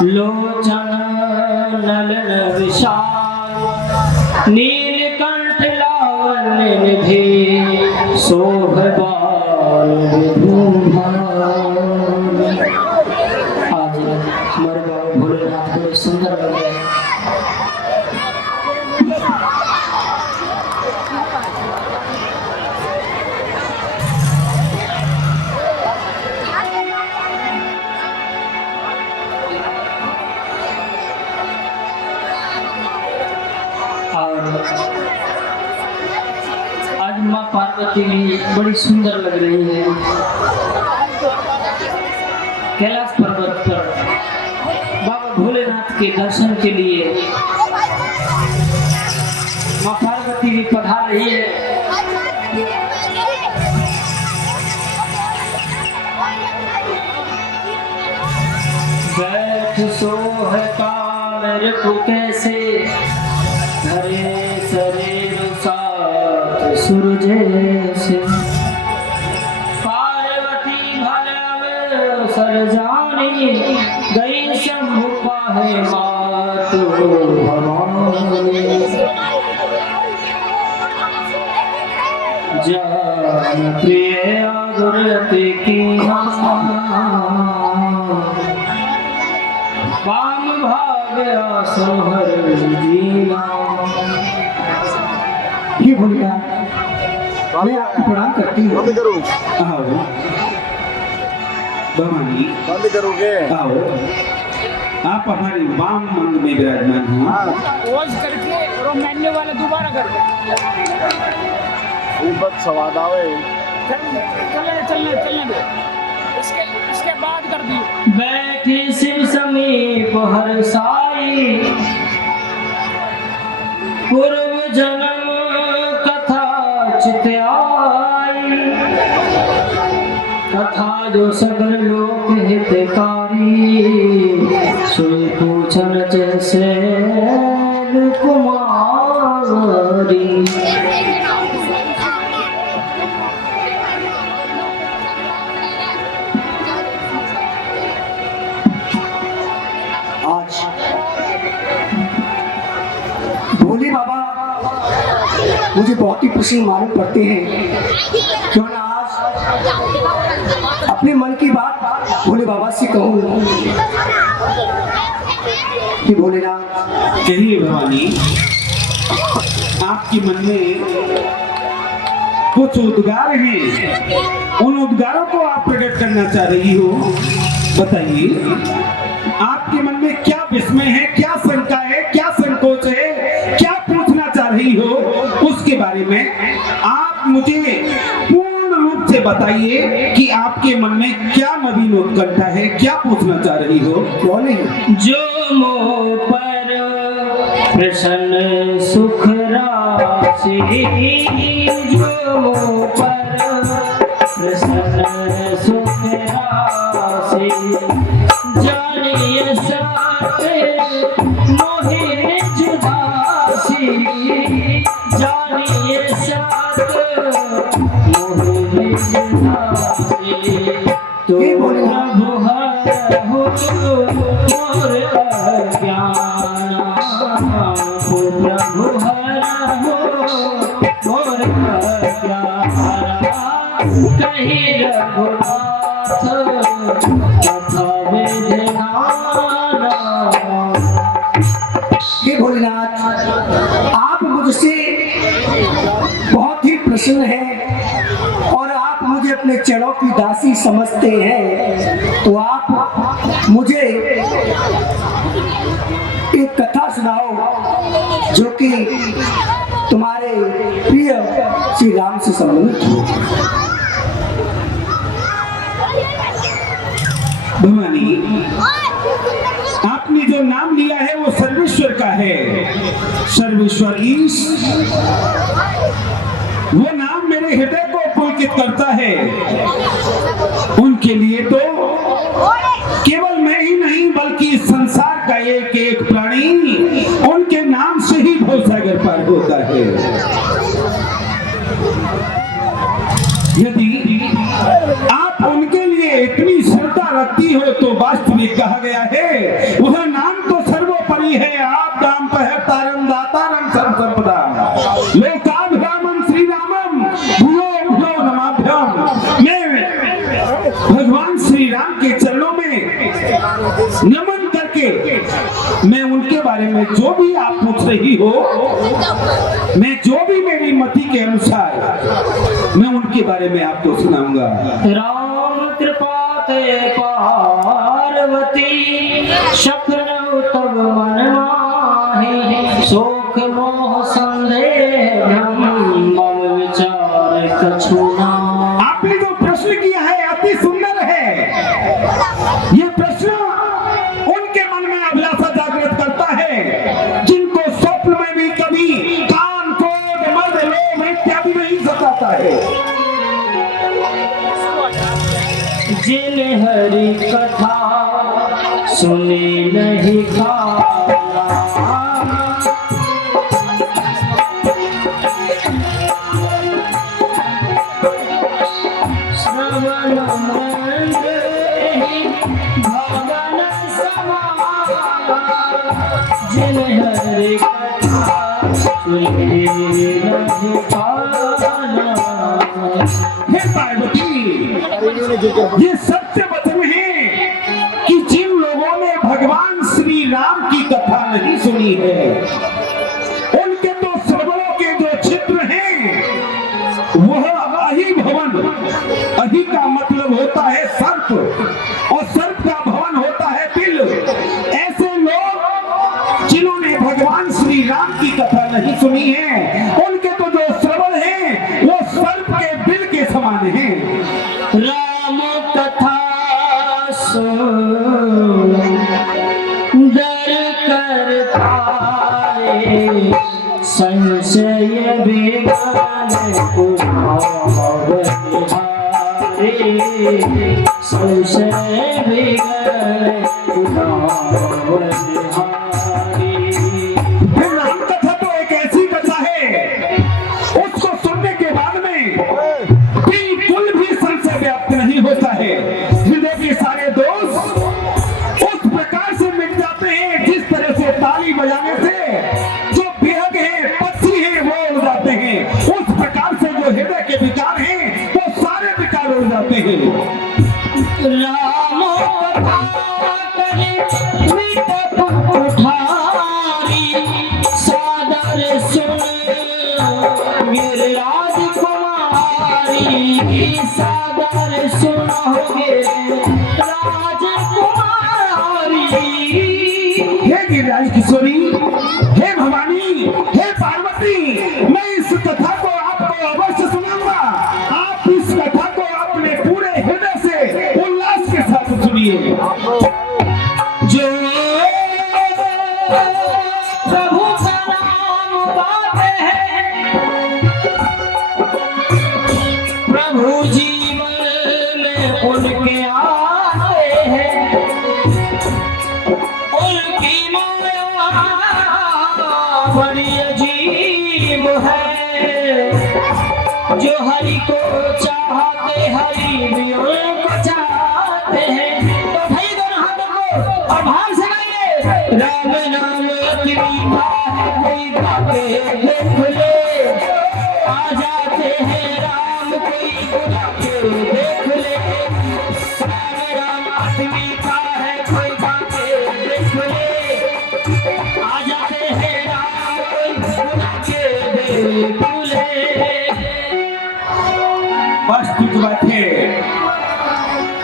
लोचन नलन विशाल नीलकंठ लावण्य निधि शोभबाल विभूषण। आज हमारे बाबा भोलेनाथ बड़े सुंदर लग रहे हैं। आज माँ पार्वती भी बड़ी सुंदर लग रही है। कैलाश पर्वत पर बाबा भोलेनाथ के दर्शन के लिए माँ पार्वती भी पधार रही है। बैठ सोह काल रिपु कैसे हरे शरीर साथ सूरज से पार्वती भलव सर जानी गई शंभु पाहे मातु भवानी। जान प्रिय आदरती की वाम भाग सोहर जीना। ये बोलिया मैं आपको प्रणाम करती हूँ। बंद करूँ? आओ भवानी, बंद करोगे? आओ आप हमारी वाम मंग में विराजमान हो। पॉज करके और मेन्यू वाला दोबारा कर दो। ऊपर स्वाद आवे। चलने दो। इसके बाद कर दियो। बैठी शिव समीप हर साई पूर्व जन्म कथा चित आई। कथा जो सगल लोक हितकारी सोई पूछन जैसे कुमारी। भोले बाबा मुझे बहुत ही प्रसन्न मालूम पड़ते हैं। क्यों ना आज अपने मन की बात भोले बाबा से कहूँ कि भोलेनाथ। कहिए भवानी, आपके मन में कुछ उद्गार हैं, उन उद्गारों को आप प्रकट करना चाह रही हो। बताइए आपके मन में क्या विस्मय है, क्या शंका है, क्या संकोच है, क्या पूछना चाह रही हो, उसके बारे में आप मुझे पूर्ण रूप से बताइए कि आपके मन में क्या नवीन उत्कंठा है, क्या पूछना चाह रही हो। क्यों नहीं? जो मोह पर प्रसन्न सुख राशि, जो मोह पर प्रसन्न सुख राशि जानिए साथ मोहे जुदासी। जानिए साथ मोहे जुदासी। तो प्रभु हो मोर अज्ञान, प्रभु हो मोर अज्ञान। कहीं रघुनाथ हे भोलेनाथ, आप मुझसे बहुत ही प्रसन्न हैं और आप मुझे अपने चरणों की दासी समझते हैं। तो आप मुझे एक कथा सुनाओ जो कि तुम्हारे प्रिय श्री राम से संबंधित हो। भवानी, आपने जो नाम लिया है वो सर्वेश्वर का है, सर्वेश्वर ईश। वो नाम मेरे हृदय को पुलकित करता है। उनके लिए तो केवल मैं ही नहीं बल्कि इस संसार का एक एक प्राणी उनके नाम से ही भवसागर पार होता है। यदि आप उनके लिए इतनी श्रद्धा रखती हो तो वास्तविक कहा गया है वह दाम पह तारम दातारम संपदाम लोकाभिरामम श्री रामम भूयो भूयो नमाभ्याम। मैं भगवान श्री राम के चरणों में नमन करके मैं उनके बारे में जो भी आप पूछ रही हो, मैं जो भी मेरी मति के अनुसार मैं उनके बारे में आपको सुनाऊंगा। राम कृपा ते पार्वती शक्रौ तब मन माहि शोक मोह संदेह ब्रह्म विचार कछु नाहि। आपने जो प्रश्न किया है अति सुंदर है। ये प्रश्न उनके मन में अभिलाषा जागृत करता है जिनको स्वप्न में भी कभी काम क्रोध मद लोभ इत्यादि नहीं सताता है। जिन हरि कथा सुनी नहीं खाना श्रवण भवन समान जिन हरि कथा सुनी नहीं खाना। हे पार्वती, ये सत्य वचन है कि जिन लोगों ने भगवान श्री राम की कथा नहीं सुनी है उनके तो श्रवणों के जो चित्र हैं वह अहि भवन, अहि का मतलब होता है सर्प और सर्प का भवन होता है बिल। ऐसे लोग जिन्होंने भगवान श्री राम की कथा नहीं सुनी है उनके तो जो श्रवण है वो सर्प के बिल के समान है। राम कथा सुन डर कर तारे संशय विज्ञान कुमावनिहारे संशय विज्ञान कुमावनिहारे। फिर राम कथा तो एक ऐसी कथा है उसको सुनने के बाद में बिल्कुल भी संशय व्याप्त नहीं होता है। हृदय के सारे दोष उस प्रकार से मिट जाते हैं जिस तरह से ताली बजाने से जो बेहद है पक्षी है वो उड़ जाते हैं। उस प्रकार से जो हृदय के विकार हैं वो सारे विकार उड़ जाते हैं। राम कथा करे मिटत उठारी सादर सुन मेरे राजकुमारी सादर सुनोगे राजकुमारी। हे गिरिराज किशोरी, हे भवानी, हे पार्वती, मैं इस कथा को आपको अवश्य सुनाऊंगा। आप इस कथा को अपने पूरे हृदय से उल्लास के साथ सुनिए। जो प्रभु का नाम गाते हैं प्रभु जीवन में उनके आते हैं उनकी माया बड़ी अजीब है। जो हरि को चाहते हरि भी उनको चाहते हैं। तो भाई दोनों हाथों को और भाव से गाइए। राम नाम अति मीठा है कोई बातें देख ले आ जाते हैं राम कोई बुला के देख ले। राम राम अति मीठा है कोई बातें देख ले आ जाते हैं राम कोई बुला के देख ले। वास्तविक बात है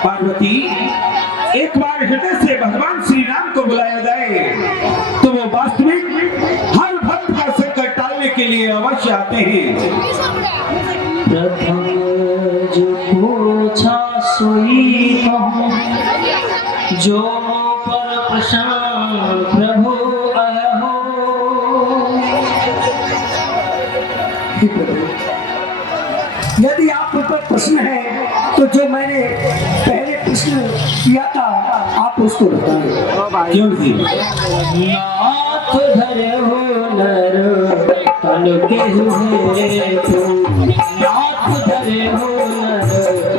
पार्वती, एक बार हृदय से भगवान श्री राम को बुलाया जाए तो वो वास्तविक हर भक्त का संकट टालने के लिए अवश्य आते हैं। प्रथम जो पूछा सोई कहूँ जो पर प्रशांत प्रभु अहो। हे प्रभु, यदि आप पर प्रश्न है तो जो मैंने पहले प्रश्न किया था आप उसको बताएं। क्यों जी? नाथ धरे हो नर तन के हुए तू नाथ धरे हो नर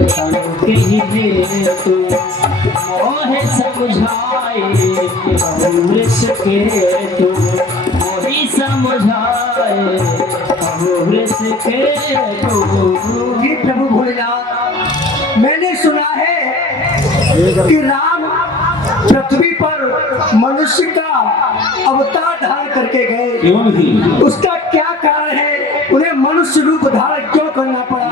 तन के हुए तू मोह समझाए इसके तू वही समझाए, अब इसके तू। हे प्रभु भोलेनाथ, मैंने सुना है कि राम पृथ्वी पर मनुष्य का अवतार धारण करके गए। क्यों नहीं? उसका क्या कारण है? उन्हें मनुष्य रूप धारण क्यों करना पड़ा?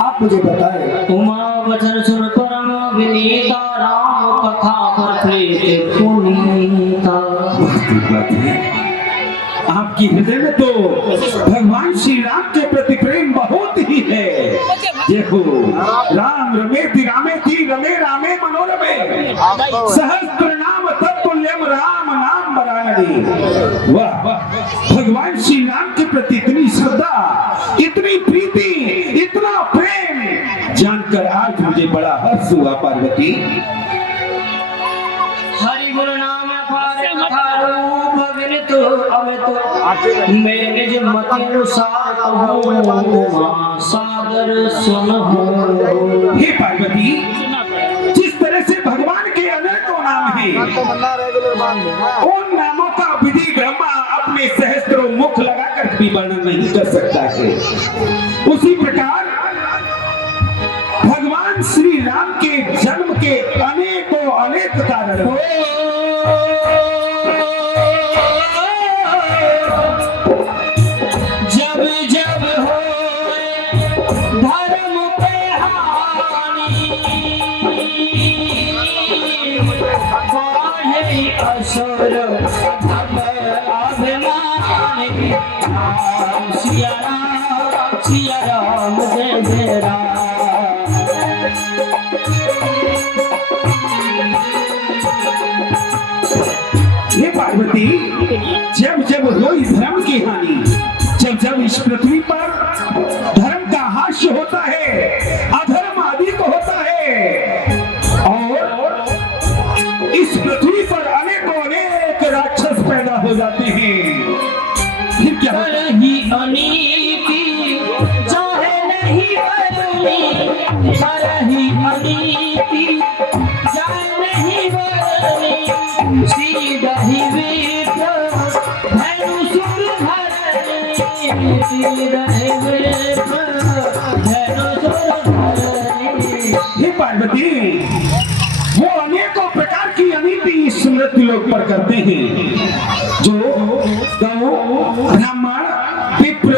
आप मुझे बताएं। उमा वचन सुन परम विनीता, राम कथा पर प्रीत पुनीता। आपकी हृदय में तो भगवान श्री राम के प्रति प्रेम बहुत ही है। देखो, राम रमेति रामेति रमे रामे मनोरमे, सहस्त्र नाम तत्तुल्यम राम नाम वरानने। वाह वाह, भगवान श्री राम के प्रति इतनी श्रद्धा, इतनी प्रीति, इतना प्रेम जानकर आज मुझे बड़ा हर्ष हुआ पार्वती। हरि गुरु नाम तो अब तो मेरे जो मत अनुसार कहूँ, सादर सुनो। हे पार्वती, जिस तरह से भगवान के अनेकों नाम हैं, उन नामों का विधि ब्रह्मा अपने सहस्त्रों मुख लगाकर भी वर्णन नहीं कर सकता है। उसी प्रकार भगवान श्री राम के जन्म के अनेकों अनेक कारण असुर अभिमानी, सिया राम जय जय राम। हे पार्वती, जब जब हुई धर्म की हानि, जब जब इस पृथ्वी पर धर्म का हास्य होता है, अधर्म अधिक होता है, और इस पृथ्वी पर अनेकों अनेक राक्षस पैदा हो जाते हैं, फिर क्या होता है? ही अनीति चाहे नहीं बरनी, ही अनीति चाहे नहीं बरनी, सीधा ही विप्र धनु सुर धरनी, सीधा ही विप्र धनु सुर धरनी। हे पार्वती, वो अनेकों प्रकार की अनीति इस मृत्यु लोक पर करते हैं, जो गौ, ब्राह्मण, विप्र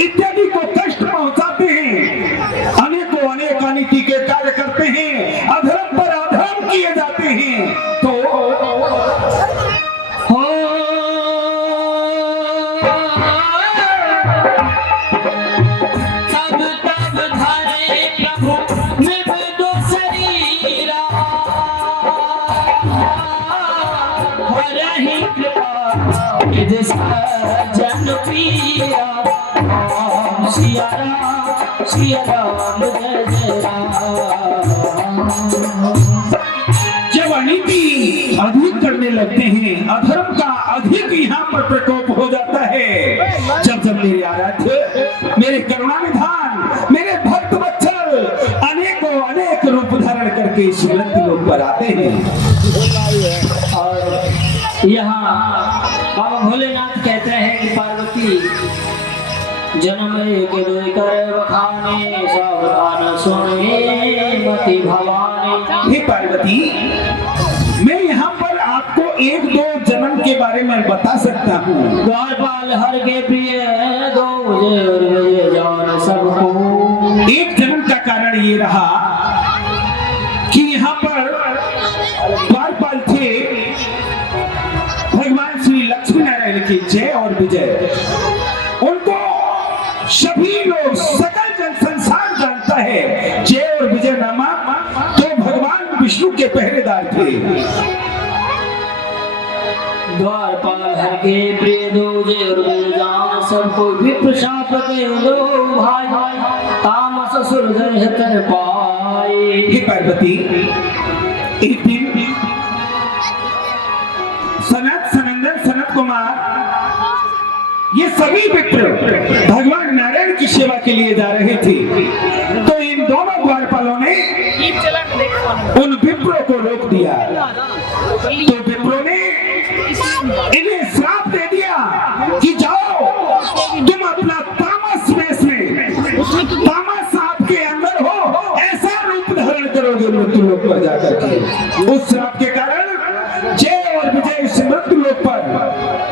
इत्यादि को कष्ट पहुंचाते हैं, अनेकों अनेक अनीति के कार्य करते हैं, अधर्म पर अधर्म किए जाते हैं। तो हो तब तब धरे प्रभु निबदो शरीरा, हरहि कृपा निज सज्जन प्रिया, सिया राम जय जय राम। जब अनीति अधिक करने लगते हैं, अधर्म का अधिक यहाँ पर प्रकोप हो जाता है, जब जब मेरे आराध्य, मेरे करुणा निधान, मेरे भक्त वत्सल अनेकों अनेक रूप धारण करके इस मृत्यु लोक पर आते हैं। और यहाँ बाबा भोलेनाथ कहते हैं कि पार्वती जन्म एक दो कर बखाने, सावधान सुने मति भवानी। हे पार्वती, मैं यहाँ पर आपको एक दो जन्म के बारे में बता सकता हूँ। द्वारपाल हर के प्रिय दो मुझे और मुझे जान सबको। एक जन्म का कारण ये रहा कि यहाँ पर द्वारपाल थे भगवान श्री लक्ष्मी नारायण की जय और विजय। उनको सभी लोग, सकल जन संसार जानता है। जय और विजय नामा तो भगवान विष्णु के पहरेदार थे। द्वारपाल हर के प्रिय दो जय और विजय जान सबको, विप्र शाप दे दो भाई, तामस असुर जय तर पाए। हे पार्वती, एक दिन सनत, सनंदन, सनत कुमार, ये सभी विप्र भगवान नारायण की सेवा के लिए जा रहे थे। तो इन दोनों द्वारपालों ने उन विप्रों को रोक दिया। तो विप्रों ने दिया कि जाओ तुम अपना तामस वेश में, तामस आपके अंदर हो, ऐसा रूप धारण करोगे मृत्यु लोक पर जाकर के। उस श्राप के कारण जय और विजय इस मृत्यु लोक पर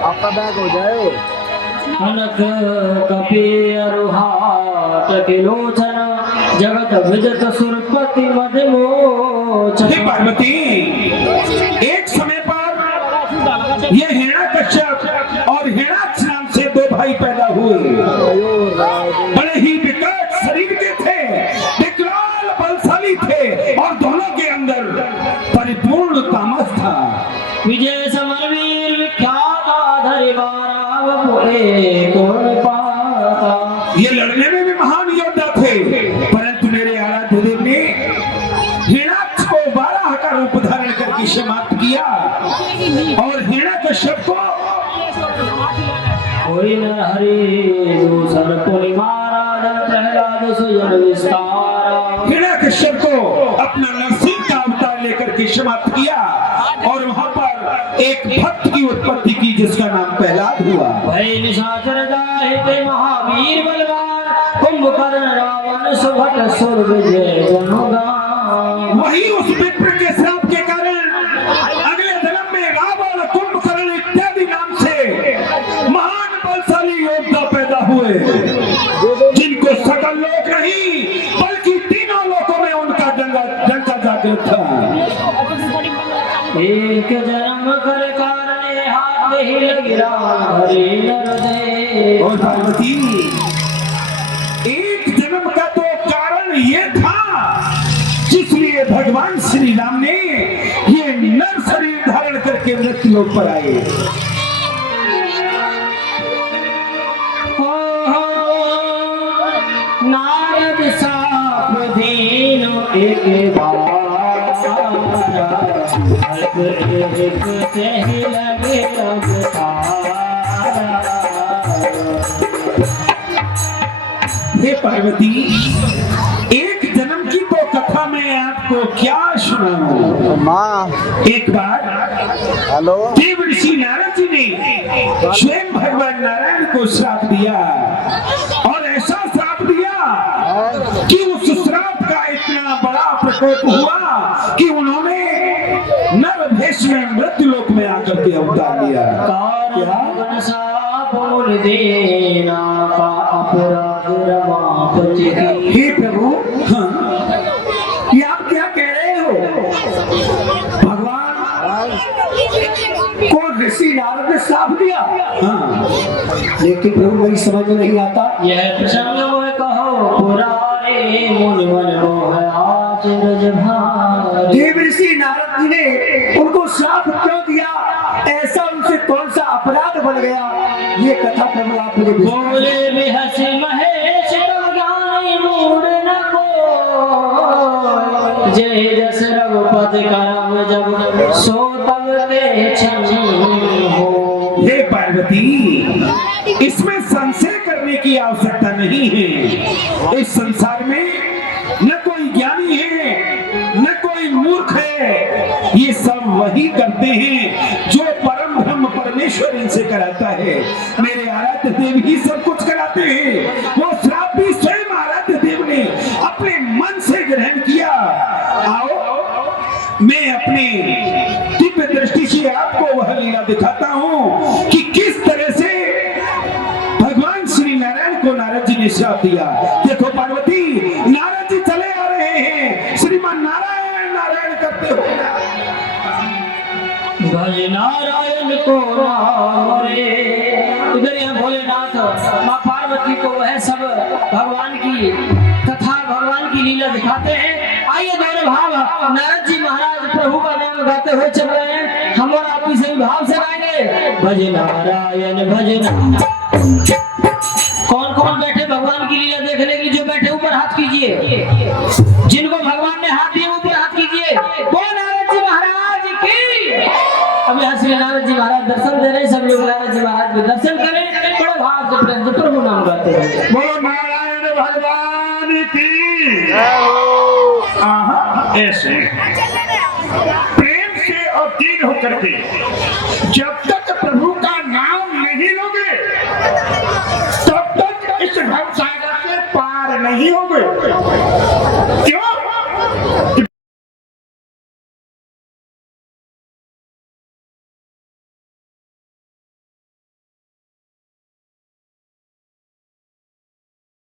आपका बैग हो जाए। अनक कपि अरुहाट के लोचन जगत विजत सुरपति मदमोचन। हे पार्वती, एक समय पर ये हिरण्यकश्यप और हिरण्याक्ष नाम से दो भाई पैदा हुए। बड़े ही विकट शरीर के थे, विकराल बलशाली थे और दोनों के अंदर परिपूर्ण तामस था। विजय समर वीर विख्यात धरि बाराव पुरे कौन पाता। ये लड़ने में भी महान योद्धा थे, परंतु मेरे आराध्य देव ने हिरण्याक्ष को 12 का रूप धारण करके समाप्त किया और हिरण्यकश्यप को कोई न हरि दूसर पुनि महाराज प्रहलाद सुजन विस्तार। हिरण्यकश्यप को अपना नरसिंह का अवतार लेकर के समाप्त किया और वहां पर एक भक्त की उत्पत्ति की जिसका नाम प्रहलाद हुआ। भय निशाचर जाहिते महावीर बलवान कुंभकर्ण रावण सुभट सुर विजय जनुगान। वही उस विप्र के श्राप के कारण अगले जन्म में रावण कुंभकर्ण इत्यादि नाम से महान बलशाली योद्धा पैदा हुए, जिनको सकल लोक नहीं बल्कि तीनों लोकों में उनका डंका जागृत था। एक जन्म कर कारणे हाथ ही लगिरा हरि नर दे। और पार्वती, एक जन्म का तो कारण ये था जिसलिए भगवान श्री राम ने ये नर शरीर धारण करके मृत्यु लोक पर आए। नारद साप दीनो एक बार एक चही लगे अवतारा। हे पार्वती, एक जन्म की तो कथा मैं आपको क्या सुनाऊं। माँ एक बार हेलो देव ऋषि नारद जी ने स्वयं भगवान नारायण को श्राप दिया और ऐसा श्राप दिया कि उस श्राप का इतना बड़ा प्रकोप हुआ कि उन्होंने नर भेष में मृत्यु लोक में आकर के अवतार लिया। कारण साप मुनि देना का अपराध रमापति। हे प्रभु, हाँ, ये आप क्या कह रहे हो? भगवान को ऋषि नारद ने श्राप दिया, हाँ, लेकिन प्रभु वही समझ में नहीं आता। यह प्रसंग मोह कहो पुरारे मुनि मन मोह आचरज भारे। देव ऋषि नारद जी ने उनको श्राप क्यों दिया, ऐसा उनसे कौन सा अपराध बन गया, ये कथा प्रभु आप मुझे बोले बिहस महेश तब ज्ञानी मूढ़ न को। जय जस रघुपति करम जब सो तब ते क्षण हो। हे पार्वती, इसमें संशय करने की आवश्यकता नहीं है। इस संसार में न कोई ज्ञानी है न कोई मूर्ख है, ये सब वही करते हैं जो परम ब्रह्म परमेश्वर इनसे कराता है। मेरे आराध्य देव ही सब कुछ कराते हैं। वो श्राप भी स्वयं आराध्य देव ने अपने मन से ग्रहण किया। आओ मैं अपने दिव्य दृष्टि से आपको वह लीला दिखाता हूँ कि किस तरह से भगवान श्री नारायण को नारद जी ने श्राप दिया। देखो पार्वती, नारद जी चले आ रहे हैं, श्रीमान नारायण नारायण करते हो। भज नारायण को नाम रे। इधर यहाँ भोलेनाथ माँ पार्वती को वह सब भगवान की कथा भगवान की लीला दिखाते हैं। आइए दोनों भाव नारद जी महाराज प्रभु का नाम गाते हुए चल रहे हैं। हम और आप इसी भाव से गाएंगे भज नारायण भज नारायण। कौन कौन बैठे भगवान की लीला देखने के लिए? जो बैठे ऊपर हाथ कीजिए, जिनको भगवान ने हाथ दिए ऊपर हाथ कीजिए। बोल नारद जी महाराज की। अब यहाँ श्री नारद जी महाराज दर्शन दे रहे हैं, सब लोग नारद जी महाराज के दर्शन करें, बड़े भाव से प्रेम से प्रभु नाम गाते हैं। बोलो नारायण भगवान की। ऐसे प्रेम से और दीन होकर के जब तक प्रभु का नाम नहीं नहीं लोगे तब तक इस भवसागर से पार नहीं होगे।